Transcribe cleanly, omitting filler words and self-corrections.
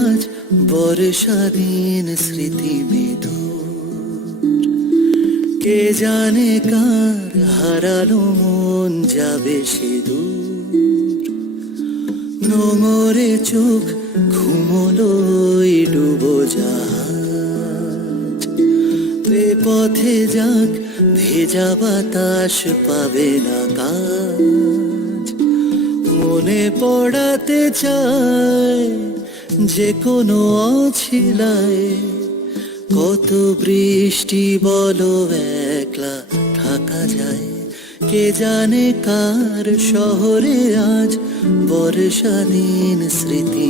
আজ বর্ষাদিন স্মৃতি বিধুর, কে জানে কার হারালো মন যাবে সে দূর। নোংরে চোখ ঘুমলো ডুবো জাহাজ, পথে যাক ভেজা বাতাস পাবে না কাজ। মনে পড়াতে চায় যে কোনো অছিলায়, কত বৃষ্টি বলো একলা থাকা যায়। কে জানে কার শহরে আজ বর্ষাদিন স্মৃতি